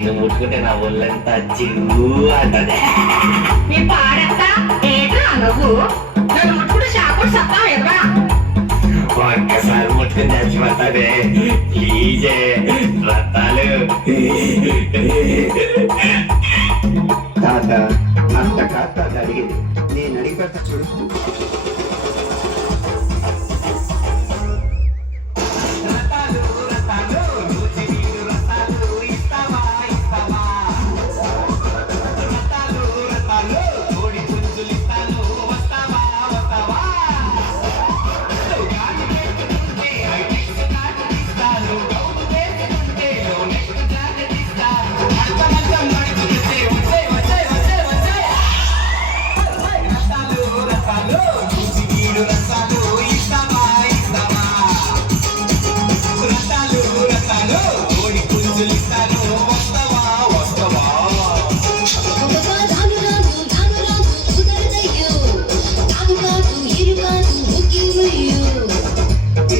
నువ్వు ముట్టుకుంటే నా ఒళ్ళంతా జివ్వు అంటది. నీ పాడెత్తా ఏంట్రా నువ్వు నన్ను ముట్టుకుంటే షాపుడు సత్తా ఎర్రా ఒక్కసారి ముట్టుకుని చచ్చిపోతానే ప్లీజే రత్తాలు. తాత అంత కాత అడిగింది నేను అడిగి పెడతా చూడు.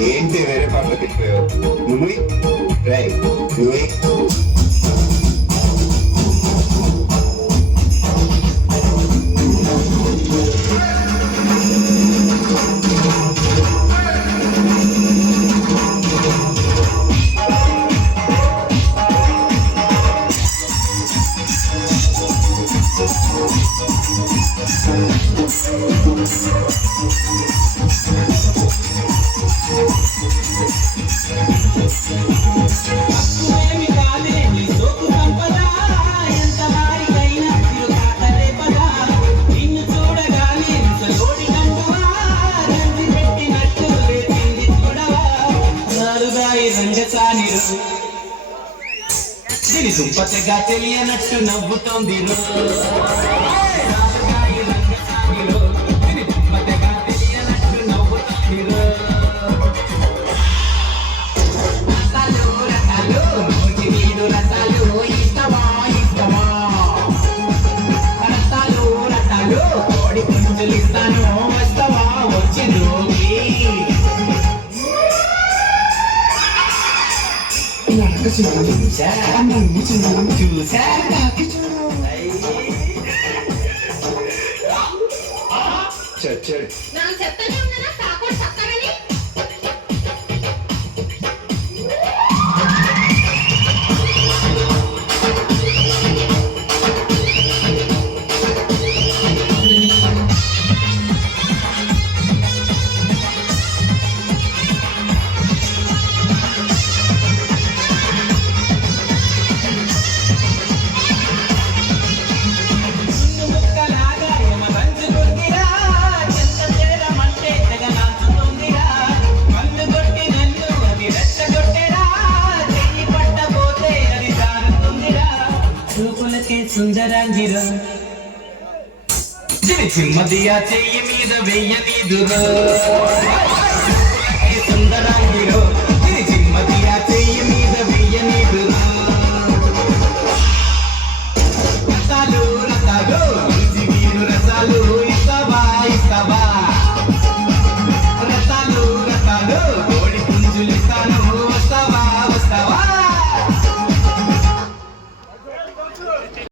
ఏంటి వేరే పనులు పెట్టిపోయావు నువ్వు రై నువ్వే దీని దుంపతగా తెలియనట్టు నవ్వుతోంది వస్తావా వచ్చి చూసా చచ్చాడు నాకు చెప్తానే ఉందనా షాపుడు సత్తారని సుందరాంగిరో చిమ్మదియా చెయ్యి మీద వెయ్యనీదురో సుందరాంగిరో